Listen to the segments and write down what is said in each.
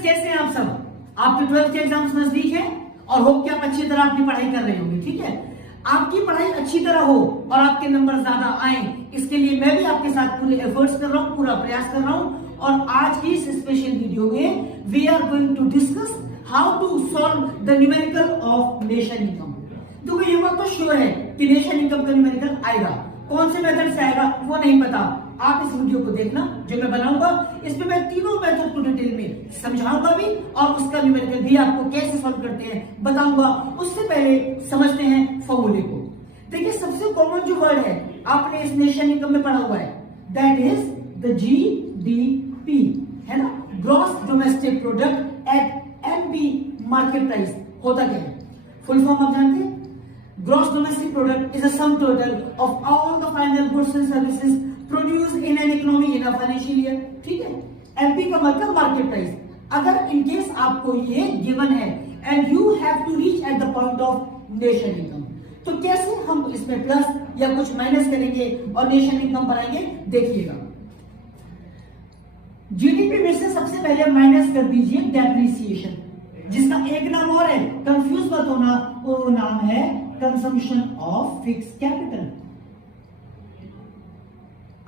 Students, कैसे हैं आप सब? आपके 12th के एग्जाम्स नजदीक है और होप कि आप अच्छी तरह अपनी पढ़ाई कर रहे होंगे। ठीक है, आपकी पढ़ाई अच्छी तरह हो और आपके नंबर ज्यादा आए, इसके लिए मैं भी आपके साथ पूरे एफर्ट्स कर रहा हूं, पूरा प्रयास कर रहा हूं। और आज की इस स्पेशल वीडियो में we are going to discuss how to solve the numerical of nation income. देखो, ये बात तो श्योर है कि नेशन इनकम का न्यूमेरिकल आएगा, कौन से मेथड से आएगा वो नहीं पता। आप इस वीडियो को देखना जो मैं बनाऊंगा, इसमें मैं तीनों मेथड को डिटेल में समझाऊंगा भी और उसका न्यूमेरिकल भी आपको कैसे सॉल्व करते हैं बताऊंगा। उससे पहले समझते हैं फॉर्मूले को। देखिए, सबसे कॉमन जो वर्ड है आपने इस नेशन इनकम में पढ़ा हुआ है, दैट इज द GDP, है ना, gross domestic product eight MP market price. होता क्या है? फुल फॉर्म आप जानते हैं? Gross domestic product is a sum total of all the final goods and services produce in an economy in a financial year. ठीक है, MP का मतलब मार्केट प्राइस। अगर इन केस आपको ये गिवन है and you have to reach at the point of nation income, तो कैसे हम इसमें प्लस या कुछ माइनस करेंगे और नेशन इनकम बनाएंगे, देखिएगा। GDP में से सबसे पहले माइनस कर दीजिए डेप्रिसिएशन, जिसका एक नाम और है, कंफ्यूज मत होना, वो नाम है कंजम्पशन ऑफ फिक्स्ड कैपिटल।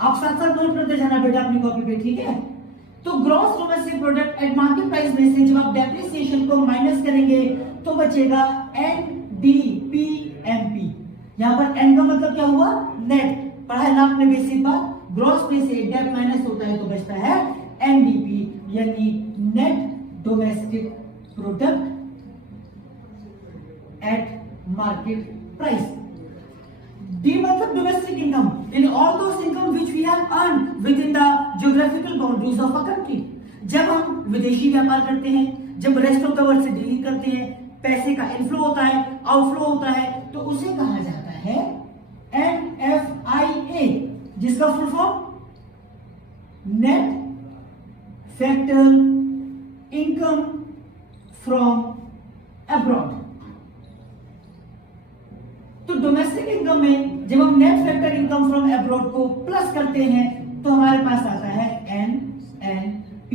आप साथ साथ नोट करते जाना बेटा अपनी कॉपी पे, ठीक है। तो gross domestic product at market price में से जब आप डेप्रिसिएशन को माइनस करेंगे तो बचेगा NDPMP। यहां पर N का मतलब क्या हुआ? नेट। पढ़ा है ना आपने बेसिक बात? ग्रॉस में से डेप माइनस होता है तो बचता है NDP, यानी net domestic product at market price. D मतलब डोमेस्टिक इनकम, यानी all those income which we have earned within the geographical boundaries of a country. जब हम विदेशी व्यापार करते हैं, जब रेस्ट ऑफ द वर्ल्ड से डीलिंग करते हैं, पैसे का इनफ्लो होता है, आउटफ्लो होता है, तो उसे कहा जाता है NFIA, जिसका full form net factor income from abroad. तो डोमेस्टिक इनकम में जब हम net factor income from abroad को प्लस करते हैं तो हमारे पास आता है NNPMP।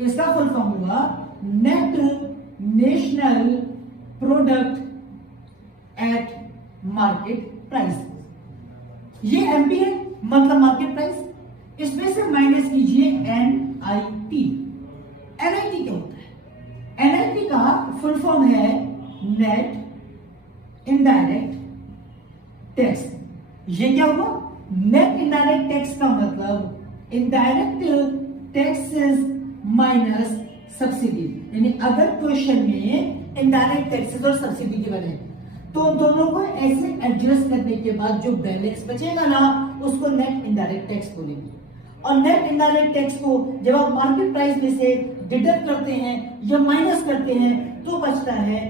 इसका फुल फॉर्म हुआ net national product at market price. ये MP है, मतलब मार्केट प्राइस। इसमें से माइनस कीजिए NIT। NIT क्या होता है? NIT का फुल फॉर्म है नेट इनडायरेक्ट टैक्स। ये क्या हुआ? नेट इनडायरेक्ट टैक्स का मतलब इनडायरेक्ट टैक्सेस माइनस सब्सिडी। यानी अगर क्वेश्चन में इनडायरेक्ट टैक्सेस और सब्सिडी गिवन है तो दोनों को ऐसे एडजस्ट करने के बाद जो बैलेंस बचेगा ना, उसको नेट इनडायरेक्ट टैक्स बोलेंगे। और नेट इनडायरेक्ट टैक्स को जब आप मार्केट प्राइस में से डिडक्ट करते हैं या माइनस करते हैं तो बचता है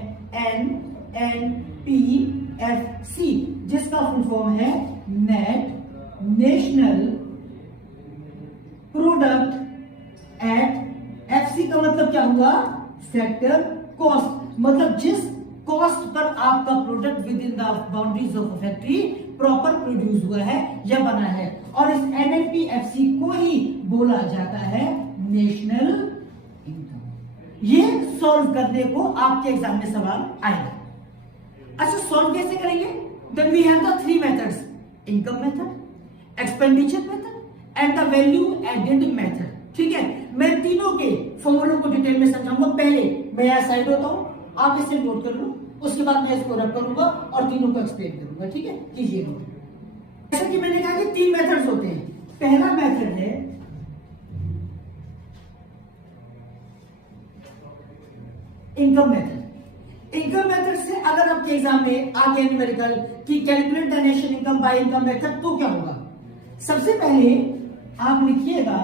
NNPFC, जिसका फुल फॉर्म है net national product at FC का मतलब क्या हुआ? फैक्टर कॉस्ट, मतलब जिस कॉस्ट पर आपका product with in the boundaries of factory proper produce हुआ है या बना है। और इस NNPFC को ही बोला जाता है नेशनल इनकम। ये सॉल्व करने को आपके एग्जाम में सवाल आएगा। अच्छा, सॉल्व कैसे करेंगे? Then we have the three methods, income method, expenditure method and the value added method. ठीक है, मैं तीनों के फॉर्मूलों को डिटेल में समझाऊंगा। पहले मैं यहां साइड होता हूं, आप इसे नोट कर लो, उसके बाद मैं इसको रब करूंगा और तीनों को एक्सप्लेन करूंगा। ठीक है, कीजिए नोट। जैसा कि मैंने कहा कि तीन मेथड्स होते हैं। पहला मेथड है इनकम मेथड। इनकम मेथड से अगर आपके एग्जाम में आ गया न्यूमेरिकल कि calculate the nation income by income method, तो क्या होगा? सबसे पहले आप लिखिएगा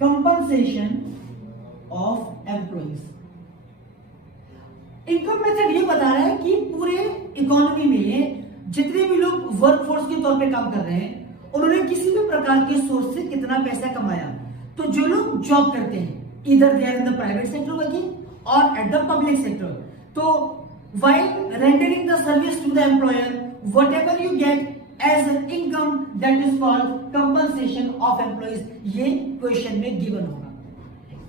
compensation of employees. Income method ये बता रहा है कि पूरे इकोनॉमी में जितने भी लोग वर्कफोर्स के तौर पे काम कर रहे हैं, उन्होंने किसी भी प्रकार के सोर्स से कितना पैसा कमाया। तो जो लोग जॉब करते हैं, इधर they are in the private sector working और एट द पब्लिक सेक्टर, तो while rendering the service to the employer, whatever you get as an income that is called compensation of employees. ये question में given होगा।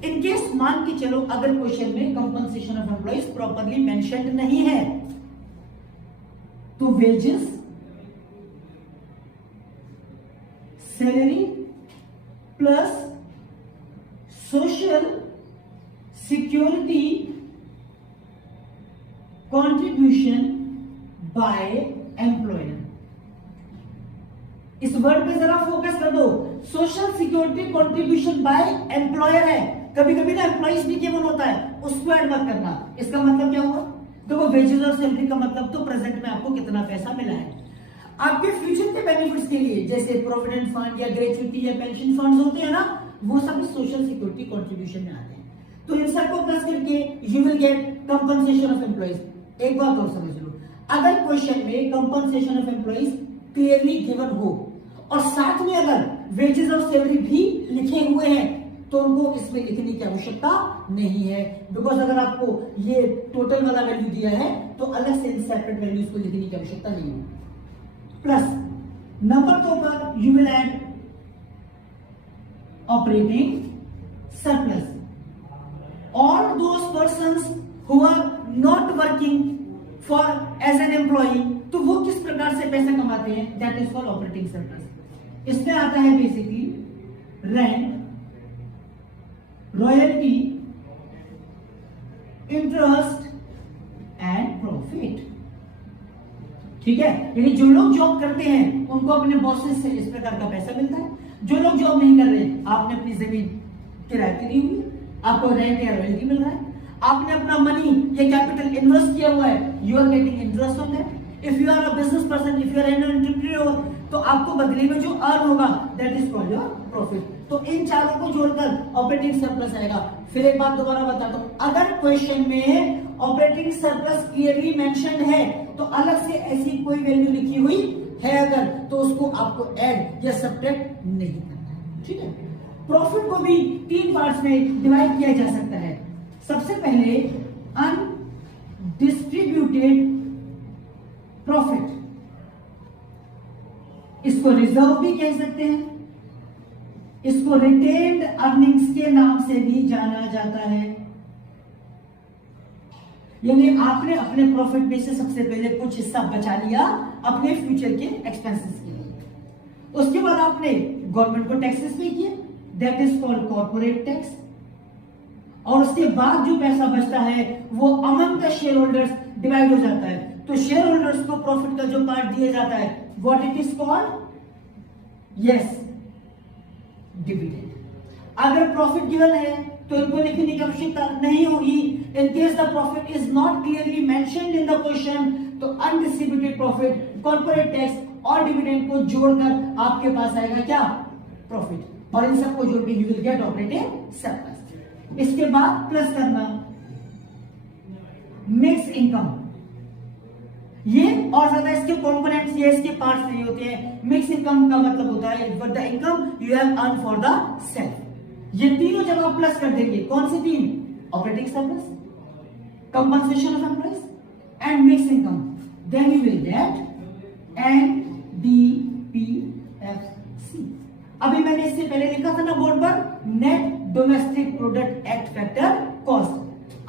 In case मान के चलो अगर question में compensation of employees properly mentioned नहीं है तो wages, salary plus social security contribution by employer. इस वर्ड पे जरा फोकस कर दो। Social security contribution by employer है। कभी कभी ना एम्प्लॉइज भी केवल होता है, उसको ऐड मत करना। इसका मतलब क्या हुआ? देखो वेजेस और सैलरी का मतलब तो प्रेजेंट में आपको कितना पैसा मिला है। आपके फ्यूचर के बेनिफिट्स के लिए जैसे प्रोविडेंट फंड या ग्रेच्युटी या पेंशन फंड होते हैं ना, वो सब सोशल सिक्योरिटी कंट्रीब्यूशन में आते हैं। तो इन सबको प्लस करके you will gate compensation of employees. एक बात और समझ लो, अगर क्वेश्चन में compensation of employees clearly given हो और साथ में अगर वेजेस और सैलरी भी लिखे हुए हैं तो उनको इसमें लिखने की आवश्यकता नहीं है। बिकॉज अगर आपको ये टोटल वाला वैल्यू दिया है तो अलग से सेपरेट वैल्यूज को लिखने की आवश्यकता नहीं है। प्लस नंबर 2 पर you will add operating surplus. All those persons who are not working for as an employee, तो वो किस प्रकार से पैसा कमाते हैं? That is called operating surplus। इसमें आता है basically rent, royalty, interest and profit. ठीक है, यानी जो लोग जॉब करते हैं उनको अपने बॉसेस से इस प्रकार का पैसा मिलता है। जो लोग जॉब नहीं कर रहे, आपने अपनी जमीन किराए पे दी हुई है, आपको रेंट या रॉयल्टी मिल रहा है, आपने अपना मनी या कैपिटल इन्वेस्ट किया हुआ है, you are getting interest on that. If you are a business person, if you are an entrepreneur, तो आपको बदले में जो अर्न होगा that is called your profit. तो इन चारों को जोड़कर ऑपरेटिंग सरप्लस आएगा। फिर एक बात दोबारा बताता हूं, अगर क्वेश्चन में ऑपरेटिंग सरप्लस क्लियरली मेंशन्ड है तो अलग से ऐसी कोई वैल्यू लिखी हुई है अगर, तो उसको आपको ऐड या सब्ट्रैक्ट नहीं करना है। ठीक है, प्रॉफिट को भी 3 पार्ट्स में डिवाइड किया जा सकता है। सबसे पहले अनडिस्ट्रीब्यूटेड प्रॉफिट, इसको रिजर्व भी कह सकते हैं, इसको रिटेन्ड अर्निंग्स के नाम से भी जाना जाता है। यानी आपने अपने प्रॉफिट में से सबसे पहले कुछ हिस्सा बचा लिया अपने फ्यूचर के एक्सपेंसेस के लिए। उसके बाद आपने गवर्नमेंट को टैक्सेस पे किए, that is called corporate tax. और उसके बाद जो पैसा बचता है वो among the share holders divide हो जाता है। तो शेयर होल्डर्स को प्रॉफिट का जो पार्ट दिया जाता है what it is called, yes, dividend. अगर प्रॉफिट गिवन है तो इनको लिखने की आवश्यकता नहीं होगी। In case the profit is not clearly mentioned in the question, तो अनडिस्ट्रीब्यूटेड प्रॉफिट, कॉर्पोरेट टैक्स और डिविडेंड को जोड़कर आपके पास आएगा क्या, प्रॉफिट। और इन सबको जोड़ के you will gate operating surplus. इसके बाद प्लस करना मिक्स इनकम। ये और ज्यादा इसके कंपोनेंट्स या इसके पार्ट्स नहीं होते हैं। मिक्स इनकम का मतलब होता है the income you have earn for the self. ये तीनों जब आप प्लस कर देंगे, कौन से तीन, operating surplus, compensation of employees and mix income, then you will get NDPFC। अभी मैंने इससे पहले लिखा था ना बोर्ड पर, net domestic product at factor cost.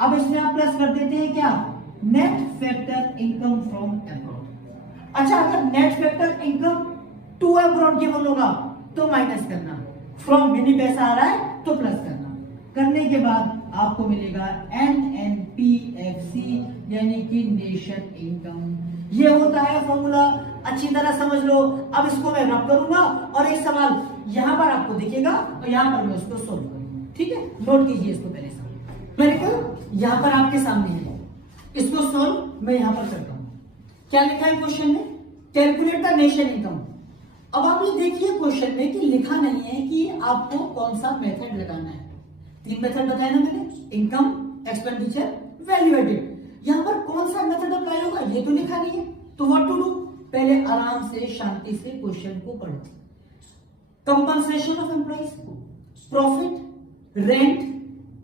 अब इसमें आप प्लस कर देते हैं क्या, net factor income from abroad. अच्छा, अगर net factor income to abroad given होगा तो माइनस करना, फ्रॉम यानी पैसा आ रहा है तो प्लस करना। करने के बाद आपको मिलेगा NNPFC यानी कि नेशन इनकम। ये होता है फॉर्मूला, अच्छी तरह समझ लो। अब इसको मैं रब करूंगा और एक सवाल यहां पर आपको दिखेगा और यहां पर मैं उसको सोल्व करूंगा। ठीक है, नोट कीजिए इसको पहले सवाल। मेरे को यहां पर आपके सामने है, इसको सोल्व मैं यहां पर करता हूं। क्या लिखा है क्वेश्चन में, कैलकुलेट द नेशन इनकम। अब आप ये देखिए क्वेश्चन में कि लिखा नहीं है कि आपको कौन सा मेथड लगाना है। 3 मेथड बताया ना मैंने, इनकम, एक्सपेंडिचर, वैल्यू एडेड। यहां पर कौन सा मेथड अप्लाई होगा ये तो लिखा नहीं है। तो व्हाट टू डू, पहले आराम से शांति से क्वेश्चन को पढ़ो। Compensation of employees, profit, rent,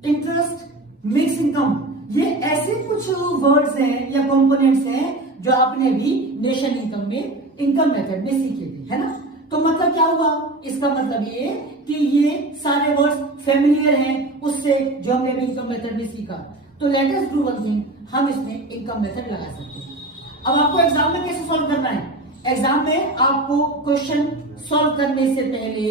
interest, mix income, ये ऐसे कुछ वर्ड्स हैं या कंपोनेंट्स हैं जो आपने भी नेशन इनकम में इनकम मेथड में सीखे थे, है ना। तो मतलब क्या हुआ, इसका मतलब ये कि ये सारे वर्ड्स फेमिलियर हैं उससे जो हमने अभी इनकम मेथड में सीखा। तो let us do one thing, हम इसमें इनकम मेथड लगा सकते हैं। अब आपको एग्जाम में कैसे सॉल्व करना है, एग्जाम में आपको क्वेश्चन सॉल्व करने से पहले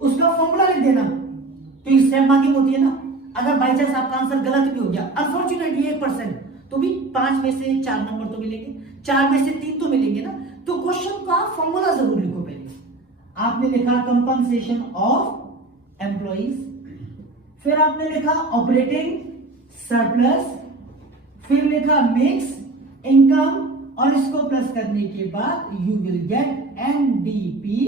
उसका फॉर्मूला लिख देना, तो इस स्टेप मार्किंग होती है ना। अगर बाई चांस आपका आंसर गलत भी हो गया, अनफॉर्चुनेटली 1%, तो भी 5 में से 4 नंबर तो मिलेंगे, 4 में से 3 तो मिलेंगे ना। तो क्वेश्चन का फॉर्मूला जरूर लिखो पहले। आपने लिखा कंपनसेशन ऑफ एम्प्लॉइज, फिर आपने लिखा ऑपरेटिंग सरप्लस, फिर लिखा मिक्स इनकम, और इसको प्लस करने के बाद यू विल गेट एनडीपी,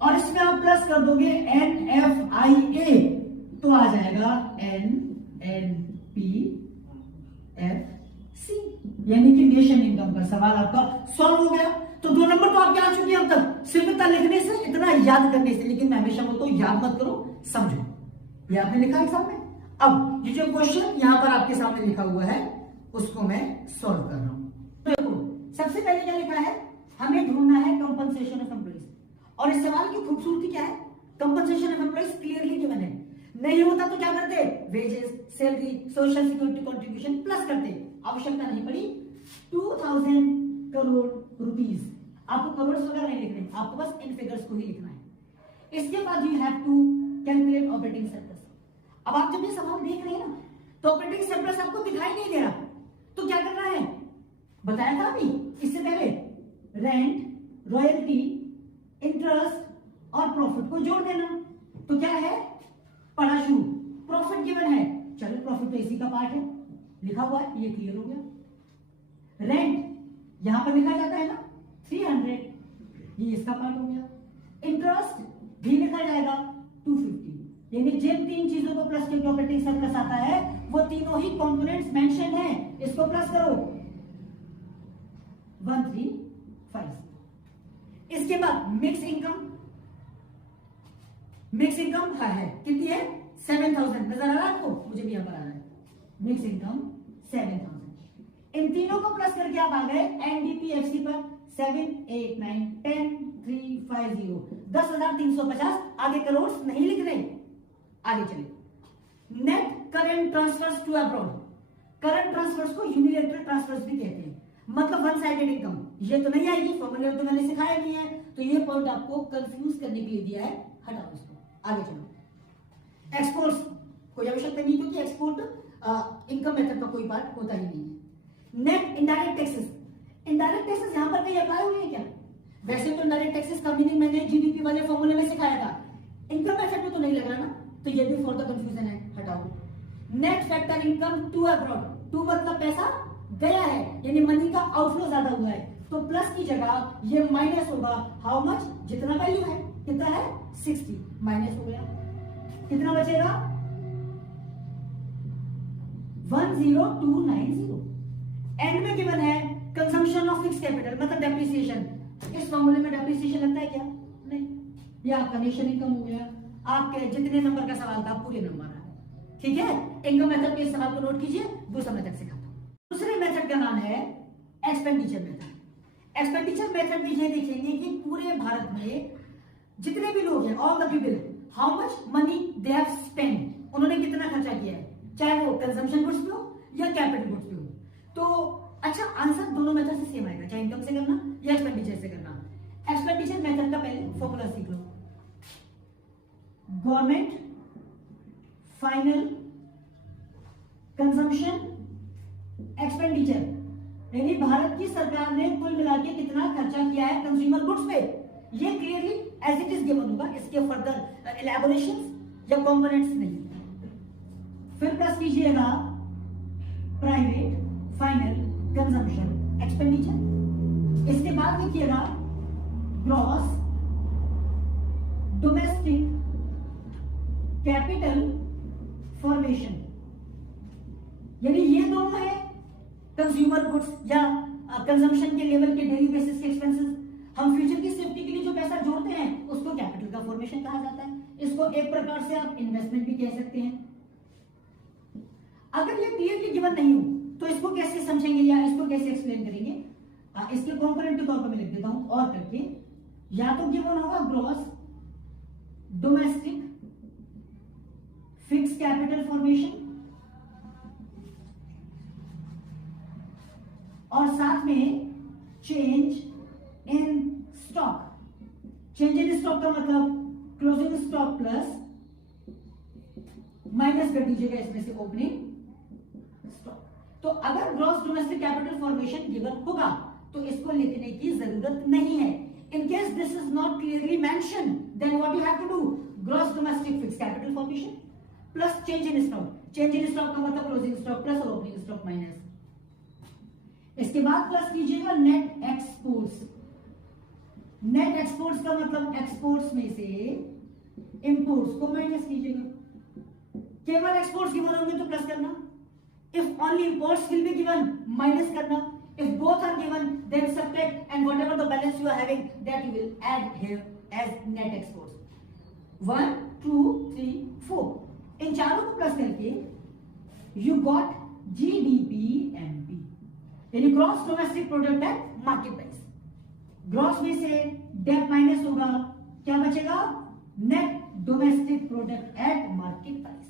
और इसमें आप प्लस कर दोगे एनएफआईए, तो आ जाएगा एनएनपीएफसी, यानी कि नेशन इनकम का सवाल आपका सॉल्व हो गया। तो 2 नंबर तो आपके आ चुके हैं अब तक, सिर्फ इतना लिखने से, इतना याद करने से। लेकिन मैं हमेशा बोलता हूं याद मत करो, समझो। ये आपने लिखा एग्जाम में। अब ये जो क्वेश्चन यहां पर आपके सामने लिखा हुआ है उसको मैं सॉल्व कर रहा हूं। देखो सबसे पहले क्या लिखा है, हमें ढूंढना है कंपनसेशन ऑफ एम्प्लॉइज। और इस सवाल की खूबसूरती क्या है, compensation of employees clearly given है। नहीं होता तो क्या करते, wages, salary, social security contribution plus करते, आवश्यकता नहीं पड़ी। 2000 करोड़ रुपीस, आपको करोड़ वगैरह नहीं लिखने, आपको बस इन फिगर्स को ही लिखना है। इसके बाद you have to calculate operating surplus. अब आप जब ये सवाल देख रहे हैं ना, तो ऑपरेटिंग सरप्लस आपको दिखाई नहीं दे रहा, तो क्या करना है, बताया था अभी इससे पहले, रेंट, रॉयल्टी, इंटरेस्ट और प्रॉफिट को जोड़ देना। तो क्या है, पढ़ा शुरू, प्रॉफिट गिवन है, चलो प्रॉफिट तो इसी का पार्ट है, लिखा हुआ है, ये क्लियर हो गया। रेंट यहां पर लिखा जाता है ना 300, ये इसका पार्ट हो गया। इंटरेस्ट भी लिखा जाएगा 250, यानी जिन 3 चीजों को प्लस करके ऑपरेटिंग सरप्लस आता है वो तीनों ही कंपोनेंट्स मेंशन है, इसको प्लस करो 135। इसके बाद मिक्स इनकम, मिक्स इनकम है कितनी है 7000, नजर आ रहा है आपको, मुझे भी यहां पर आ रहा है, मिक्स इनकम 7000। इन तीनों को प्लस करके आप आ गए एनडीपीएफसी पर 7 8 9 10 3 5 0, 10,350। आगे करोड़ नहीं लिख रहे, आगे चले। Net current transfers to abroad, current transfers को यूनिलैटरल ट्रांसफर्स भी कहते हैं, मतलब वन साइडेड इनकम। ये तो नहीं आएगी, फॉर्मूला तो मैंने सिखाया नहीं है, तो ये पॉइंट आपको कंफ्यूज करने के लिए दिया है, हटाओ इसको, आगे चलो। एक्सपोर्ट्स कोई आवश्यकता नहीं, क्योंकि एक्सपोर्ट इनकम मेथड का कोई पार्ट होता ही नहीं है। Net indirect taxes, indirect taxes यहां पर कहीं अप्लाई हुई है क्या, वैसे तो इनडायरेक्ट टैक्सेस का मीनिंग मैंने जीडीपी वाले फॉर्मूले में सिखाया था, इनकम मेथड में तो नहीं लगा ना, तो ये भी फॉर द कंफ्यूजन है, हटाओ। Net factor income to abroad, to मतलब पैसा गया है, यानी मनी का आउटफ्लो ज्यादा हुआ है, तो प्लस की जगह ये माइनस होगा, हाउ मच, जितना वैल्यू है, कितना है 60, माइनस हो गया, कितना बचेगा 10290। एंड में गिवन है कंजम्पशन ऑफ फिक्स कैपिटल, मतलब डेप्रिसिएशन। इस फॉर्मूले में डेप्रिसिएशन लगता है क्या, नहीं, ये आपका नेशन इनकम हो गया। आपके जितने नंबर का सवाल था पूरे नंबर आए, ठीक है। इनकम मेथड के इस सवाल को नोट कीजिए, दूसरा मेथड सिखाता हूं। दूसरे मेथड का नाम है एक्सपेंडिचर मेथड। एक्सपेंडिचर मेथड में ये देखेंगे कि पूरे भारत में जितने भी लोग हैं, all the people, how much money they have spend, उन्होंने कितना खर्चा किया है, चाहे वो कंजम्पशन गुड्स पे हो या कैपिटल गुड्स पे हो। तो अच्छा, आंसर दोनों मेथड से सेम आएगा, चाहे इनकम से करना या एक्सपेंडिचर से करना। एक्सपेंडिचर मेथड का पहले फॉर्मूला सीख लो, गवर्नमेंट फाइनल कंजम्पशन एक्सपेंडिचर, यानी भारत की सरकार ने कुल मिला के कितना खर्चा किया है कंज्यूमर गुड्स पे, ये clearly as it is given होगा, इसके फर्दर एलैबोरेशंस या कंपोनेंट्स नहीं। फिर प्लस कीजिएगा प्राइवेट फाइनल कंजम्पशन एक्सपेंडिचर, इसके बाद लिखिएगा ग्रॉस डोमेस्टिक कैपिटल फॉर्मेशन, यानी ये दोनों है कंज्यूमर गुड्स या कंजम्पशन के लेवल के डेली बेसिस के एक्सपेंसेस। हम फ्यूचर की सेफ्टी के लिए जो पैसा जोड़ते हैं उसको कैपिटल का फॉर्मेशन कहा जाता है, इसको एक प्रकार से आप इन्वेस्टमेंट भी कह सकते हैं। अगर ये क्लियरली गिवन नहीं हो तो इसको कैसे समझेंगे या इसको कैसे एक्सप्लेन करेंगे? इसके कॉम्पोनेंट के तौर पर मैं लिख देता हूं और करके, या तो गिवन होगा gross domestic fix capital formation और साथ में change in stock. Change in stock का मतलब क्लोजिंग स्टॉक प्लस माइनस कर दीजिएगा इसमें से ओपनिंग स्टॉक। तो अगर gross domestic capital formation given होगा तो इसको लिखने की जरूरत नहीं है। In case this is not clearly mention then what you have to do, gross domestic fix capital formation plus change in stock. Change in stock का मतलब closing stock plus opening stock minus. इसके बाद plus कीजिएगा net exports. Net exports का मतलब exports में से imports को माइनस कीजिएगा। केवल एक्सपोर्ट्स गिवन होंगे तो प्लस करना, if only imports will be given minus करना, if both are given then subtract and whatever the balance you are having that you will add here as net exports. 1 2 3 4 इन चारों को plus करके you got GDP-MP यानी gross domestic product at market price. Gross में से डेट minus होगा, क्या बचेगा? Net domestic product at market price.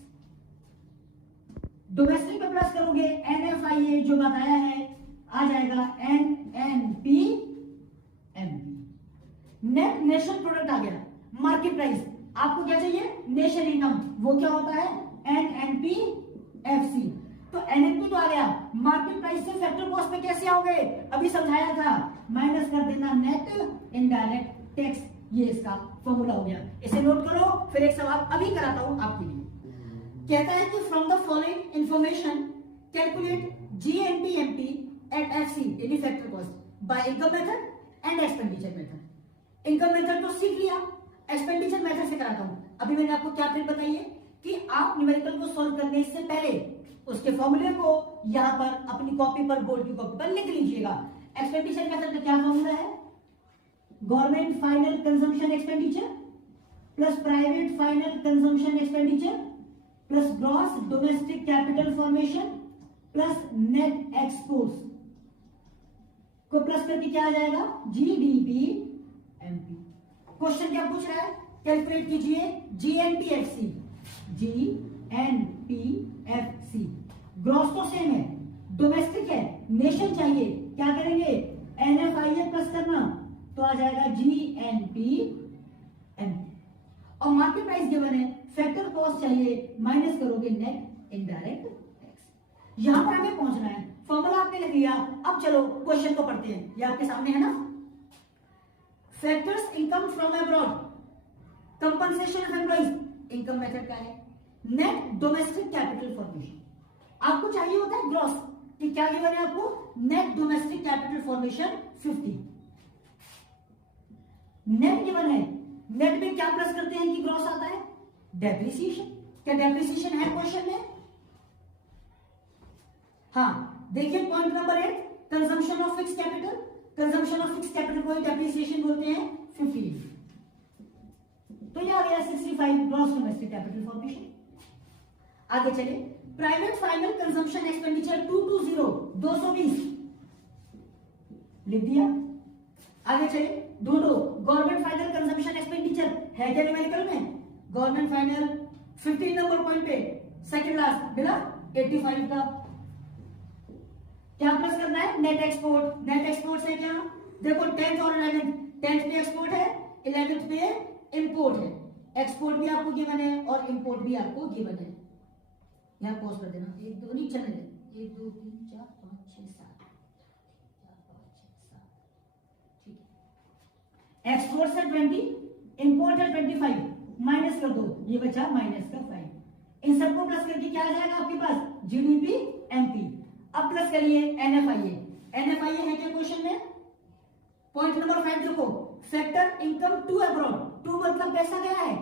Domestic पे प्लस करोगे NFIA जो बताया है आ जाएगा NNP MP। Net national product आ गया, मार्केट प्राइस आपको क्या चाहिए? नेशनल इनकम, वो क्या होता है? NNP FC। तो NNP तो आ गया, मार्केट प्राइस से फैक्टर कॉस्ट पे कैसे आओगे? अभी समझाया था, माइनस कर देना नेट इनडायरेक्ट टैक्स, ये इसका फॉर्मूला हो गया। इसे नोट करो, फिर एक सवाल अभी कराता हूं आपके लिए। कहता है कि from the following information calculate GNP-MP at FC यानी factor cost by income method and expenditure method. Income method तो सीख लिया, एक्सपेंडिचर मेथड से कराता हूं। अभी मैंने आपको क्या ट्रिक बताई है कि आप न्यूमेरिकल को सॉल्व करने से पहले उसके फॉर्मूले को यहां पर अपनी कॉपी पर, बोर्ड की कॉपी पर लिख लीजिएगा। एक्सपेंडिचर मेथड का क्या फॉर्मूला है? Government final consumption expenditure plus private final consumption expenditure plus gross domestic capital formation plus net exports को प्लस करके क्या आ जाएगा? GDP-MP। क्वेश्चन क्या पूछ रहा है? कैलकुलेट कीजिए GNP-FC। GNP-FC ग्रॉस तो सेम है, डोमेस्टिक है, नेशन चाहिए, क्या करेंगे? NFIA प्लस करना तो आ जाएगा GNP-MP। और मार्केट प्राइस गिवन है, फैक्टर कॉस्ट चाहिए, माइनस करोगे नेट इनडायरेक्ट टैक्स। यहां पर हमें पहुंचना है, फॉर्मूला आपने लिख लिया। अब चलो क्वेश्चन को पढ़ते हैं, ये आपके सामने है ना। Factors income from abroad, compensation of employees, income method का है। नेट डोमेस्टिक कैपिटल फॉर्मेशन, आपको चाहिए होता है ग्रॉस, कि क्या गिवन है आपको? Net domestic capital formation 50। Net given है, नेट में क्या प्लस करते हैं कि ग्रॉस आता है? डेप्रिसिएशन। क्या डेप्रिसिएशन है क्वेश्चन में? हाँ, देखिए point number 8, consumption of fix capital. Consumption of fix capital को डेप्रिसिएशन बोलते हैं 50। तो ये आ गया 65 ग्रॉस डोमेस्टिक कैपिटल फॉर्मेशन। आगे चले, प्राइवेट फाइनल कंजम्पशन एक्सपेंडिचर 220 लिख दिया। आगे चले, दोनों गवर्नमेंट फाइनल कंजम्पशन एक्सपेंडिचर है क्या न्यूमेरिकल में? गवर्नमेंट फाइनल 15 नंबर पॉइंट पे सेकंड लास्ट मिला 85 का। क्या प्लस करना है? Net export. नेट एक्सपोर्ट है क्या? देखो 10th और 11th, 10th में एक्सपोर्ट है, 11th में इंपोर्ट है। एक्सपोर्ट भी आपको गिवन है और इंपोर्ट भी आपको गिवन है। यहां पॉज कर देना, 1 2 नहीं चलने दे, 1 2 3 4 5 6 7 ठीक है। एक्सपोर्ट से 20, इंपोर्ट है 25, माइनस कर दो, ये बचा माइनस का 5। इन सबको प्लस करके क्या आ जाएगा आपके पास? GDP-MP। अब प्लस करिए NFIA। NFIA है क्या क्वेश्चन में? पॉइंट नंबर 5 देखो, factor income to abroad. To मतलब पैसा गया है,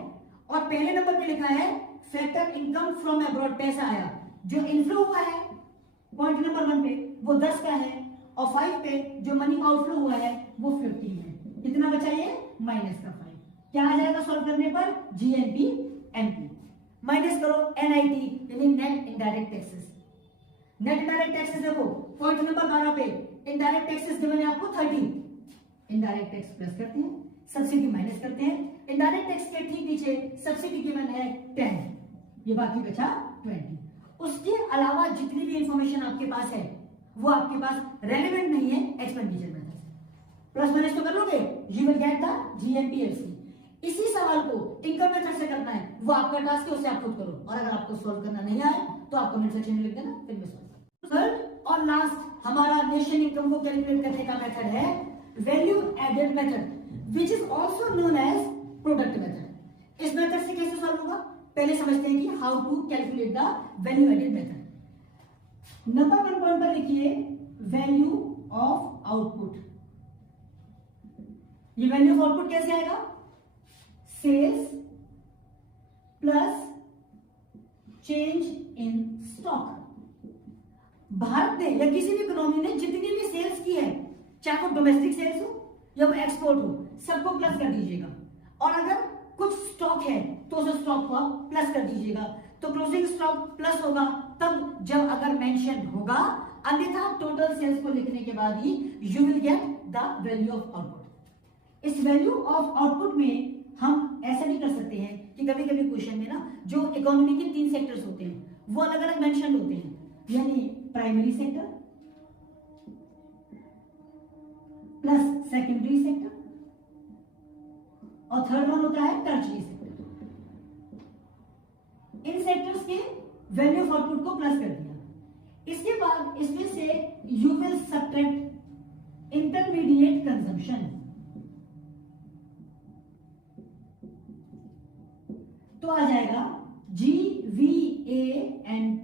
और पहले नंबर पे लिखा है फैक्टर इनकम फ्रॉम अब्रॉड, पैसा आया। जो इनफ्लो हुआ है पॉइंट नंबर 1 पे वो 10 का है, और 5 पे जो मनी आउटफ्लो हुआ है वो 50 है। कितना बचा ये? माइनस का 5। क्या आ जाएगा सॉल्व करने पर? GNP-MP। माइनस करो NIT यानी net indirect taxes. Net indirect taxes देखो पॉइंट नंबर 12 पे इनडायरेक्ट टैक्सेस गिवन है आपको 30, इनडायरेक्ट टैक्स प्लस करते हैं, सब्सिडी माइनस करते हैं, इनडायरेक्ट टैक्स के ठीक नीचे सब्सिडी गिवन है 10, ये बाकी बचा 20। उसके अलावा जितनी भी इंफॉर्मेशन आपके पास है वो आपके पास रेलेवेंट नहीं है एक्सपेंडिचर मेथड से। प्लस माइनस तो कर लोगे, यू विल गेट द जीएमपीएफसी। इसी सवाल को इनकम मेथड से करना है, वो आपका टास्क है, उसे आप खुद करो। और अगर आपको सॉल्व करना नहीं आए तो आप कमेंट सेक्शन में लिख देना, फिर मैं सॉल्व। थर्ड और लास्ट हमारा नेशन इनकम को कैलकुलेट करने का मेथड है value added method, which is also known as product method. इस मेथड से कैसे सॉल्व होगा, पहले समझते हैं कि how to calculate the value added method. Number 1 point पर लिखिए वैल्यू ऑफ आउटपुट। ये वैल्यू ऑफ आउटपुट कैसे आएगा, sales plus change in stock. Bharat ने या किसी भी इकोनॉमी ने जितनी भी सेल्स की है, चाहे वो डोमेस्टिक सेल्स हो या वो एक्सपोर्ट हो, सबको प्लस कर दीजिएगा। और अगर कुछ स्टॉक है तो उस स्टॉक को आप प्लस कर दीजिएगा। तो क्लोजिंग स्टॉक प्लस होगा तब जब अगर मेंशन होगा, अन्यथा टोटल सेल्स को लिखने के बाद ही you will get the value of output. इस वैल्यू ऑफ आउटपुट में हम ऐसा नहीं कर सकते हैं कि कभी कभी क्वेश्चन में ना जो इकोनॉमी के 3 सेक्टर्स होते हैं वो अलग अलग मेंशन होते हैं, यानी primary sector plus secondary sector और थर्ड वन होता है टर्शियरी सेक्टर। इन सेक्टर्स के वैल्यू ऑफ आउटपुट को प्लस कर दिया। इसके बाद इसमें से you will subtract intermediate consumption. तो आ जाएगा GVANP,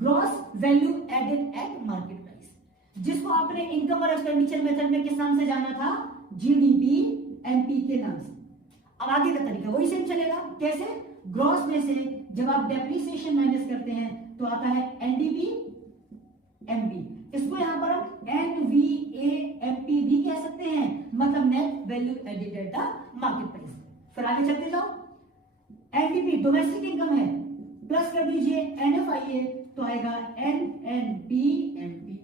gross value added at market price, जिसको आपने इनकम और एक्सपेंडिचर मेथड में किस नाम से जाना था, GDP-MP के नाम से। अब आगे का तरीका वही सेम चलेगा। कैसे, ग्रॉस में से जब आप डेप्रिसिएशन माइनस करते हैं तो आता है NDP-MP। इसको यहां पर आप NVAMP भी कह सकते हैं, मतलब net value added at the market price. फिर आगे चलते जाओ, एनडीपी डोमेस्टिक इनकम है, प्लस कर दीजिए NFIA तो आएगा NNPMP।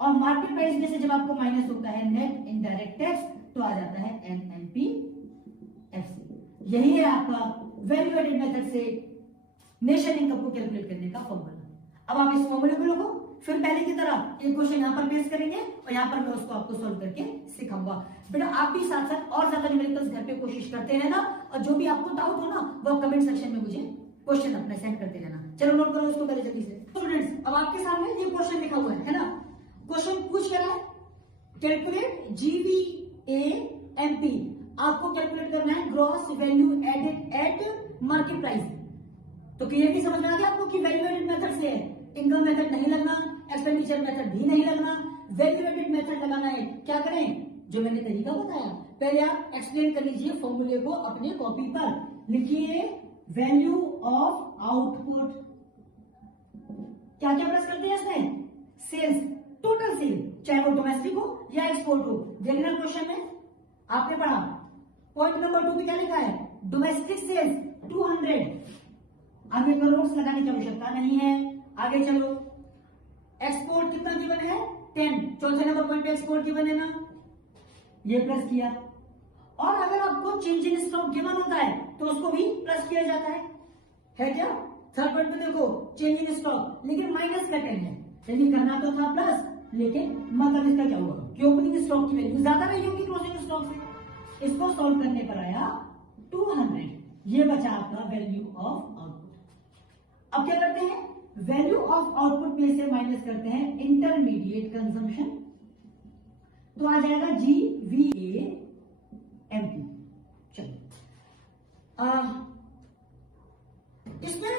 और मार्केट प्राइस में से जब आपको माइनस होता है नेट इनडायरेक्ट टैक्स तो आ जाता है NNPFC। यही है आपका वैल्यू एडेड मेथड से नेशन इनकम को कैलकुलेट करने का फॉर्मूला। अब आप इस फॉर्मूले को लिखो, फिर पहले की तरह एक क्वेश्चन यहां पर पेश करेंगे और यहां पर मैं उसको आपको सॉल्व करके सिखाऊंगा। बेटा आप भी साथ साथ और ज्यादा न्यूमेरिकल्स घर पे कोशिश करते रहना, और जो भी आपको डाउट हो ना वो कमेंट सेक्शन में मुझे क्वेश्चन अपने सेंड करते रहना। चलो नोट करो उसको पहले जल्दी से। स्टूडेंट्स अब आपके सामने ये क्वेश्चन लिखा हुआ है ना, क्वेश्चन पूछ क्या है, कैलकुलेट GVAMP। आपको कैलकुलेट करना है gross value added at market price. तो क्लियरली समझ में आ गया आपको कि वैल्यू एडेड मेथड से है, इनकम मेथड नहीं लगना, एक्सपेंडिचर मेथड भी नहीं लगना, वैल्यू एडेड मेथड लगाना है। क्या करें, जो मैंने तरीका बताया, पहले आप एक्सप्लेन कर लीजिए फॉर्मूले को अपने कॉपी पर। लिखिए वैल्यू ऑफ आउटपुट, क्या क्या प्लस करते हैं इसमें, सेल्स, टोटल सेल, चाहे वो डोमेस्टिक हो या एक्सपोर्ट हो। जनरल क्वेश्चन में आपने पढ़ा पॉइंट नंबर 2 पे क्या लिखा है, डोमेस्टिक सेल्स 200। आगे करोड़ लगाने की आवश्यकता नहीं है। आगे चलो, एक्सपोर्ट कितना गिवन है, 10। चौथे नंबर पॉइंट पे एक्सपोर्ट गिवन है ना, ये प्लस किया। और अगर आपको चेंज इन स्टॉक गिवन होता है तो उसको भी प्लस किया जाता है क्या। थर्ड पॉइंट पे देखो चेंज इन स्टॉक, लेकिन माइनस का 10 है, यानी करना तो था प्लस, लेकिन मतलब इसका क्या होगा कि ओपनिंग स्टॉक की वैल्यू ज्यादा नहीं होगी क्लोजिंग स्टॉक से। इसको सॉल्व करने पर आया 200, ये बचा आपका वैल्यू ऑफ आउटपुट। अब क्या करते हैं, वैल्यू ऑफ आउटपुट में से माइनस करते हैं इंटरमीडिएट कंजम्पशन, तो आ जाएगा GVAMP। चलो इसमें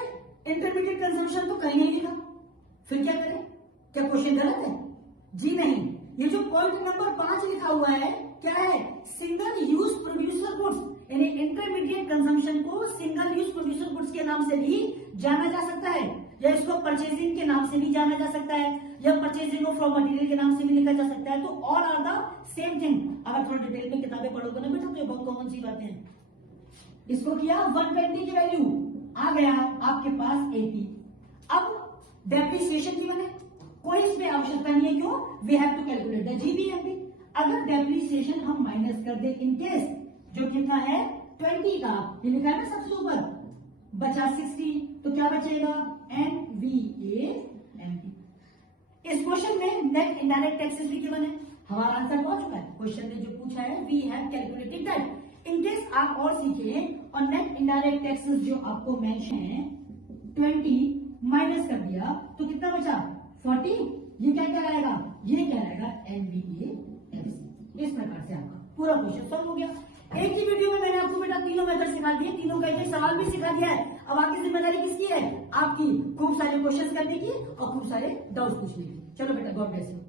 इंटरमीडिएट कंजम्पशन तो कहीं नहीं लिखा, फिर क्या करें, क्या क्वेश्चन गलत है, जी नहीं। ये जो पॉइंट नंबर 5 लिखा हुआ है क्या है, सिंगल यूज प्रोड्यूसर गुड्स, यानी इंटरमीडिएट कंजम्पशन को सिंगल यूज प्रोड्यूसर गुड्स के नाम से भी जाना जा सकता है, या इसको परचेजिंग के नाम से भी जाना जा सकता है, या परचेजिंग ऑफ रॉ मटेरियल के नाम से भी लिखा जा सकता है। तो all are the same thing. अगर थोड़ा डिटेल में किताबें पढ़ोगे ना बेटा तो ये बहुत कॉमन सी बातें हैं। इसको किया 120 की वैल्यू, आ गया आपके पास 80। अब डेप्रिसिएशन की बने कोई इसमें आवश्यकता नहीं है, क्यों? We have to calculate the GBMP. अगर डेप्रिसिएशन हम माइनस कर दे इन केस, जो कितना है 20 का, ये लिखा है ना सबसे ऊपर, बचा 60, तो क्या बचेगा? NVAMP। इस क्वेश्चन में नेट इनडायरेक्ट टैक्सेस भी गिवन है, हमारा आंसर पहुंच चुका है। क्वेश्चन ने जो पूछा है we have calculated that. In case आप और सीखे और नेट इनडायरेक्ट टैक्सेस जो आपको मेंशन है 20 माइनस कर दिया तो कितना बचा? 40। ये क्या कहलाएगा? ये कहलाएगा NVAMC। इस प्रकार से आपका पूरा क्वेश्चन सॉल्व हो गया। एक ही वीडियो में मैंने आपको बेटा तीनों मेथड सिखा दिए, तीनों का एक सवाल भी सिखा दिया है। अब आपकी जिम्मेदारी किसकी है? आपकी, खूब सारे क्वेश्चन करने की और खूब सारे डाउट्स पूछने की। चलो बेटा, गॉड ब्लेस यू।